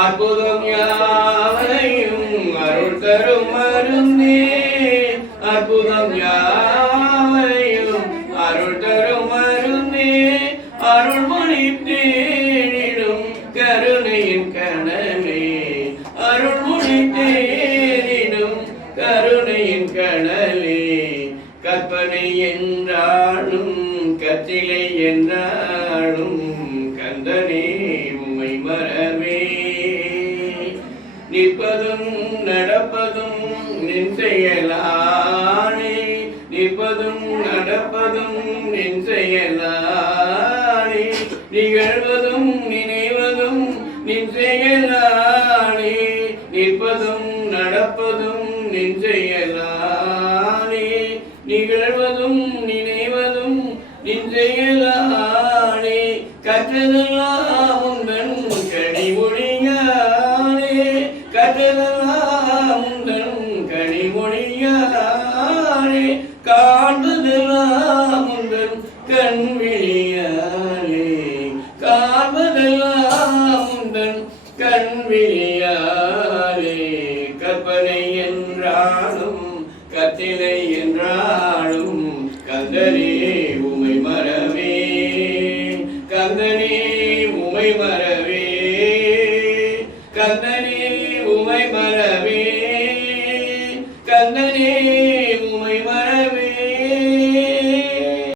அற்புதம் யாவையும் அருள் தரும் மருந்தே, அற்புதம் யாவையும் அருள் தரும் மருந்தே, அருள்மொழி தேனிடும் கருணையின் கனலே, அருள்மொழி தேனிடும் கருணையின் கனலே, கற்பனை என்றாலும் கத்திலை என்றாலும் கந்தனே உம்மை மறவே, நிற்பதும் நடப்பதும் நின் செயலானே, நிற்பதும் நடப்பதும் நின் செயலானே, நிகழ்வதும் நினைவதும் நின் செயலானே, நிற்பதும் நடப்பதும் நின் செயலானே, நிகழ்வதும் நினைவதும் நின் செயலானே, கற்றதெல்லாம் உந்தன் கனிமொழியானே, கற்றதெல்லாம் உந்தன் கனிமொழியானே, காண்பதெல்லாம் உந்தன் கண்விழியானே, காண்பதெல்லாம் உந்தன் கண்விழியானே, கற்பனை என்றாலும் கத்திலை என்றாலும் கந்தனே உமை மறவே, கந்தனே உமை மற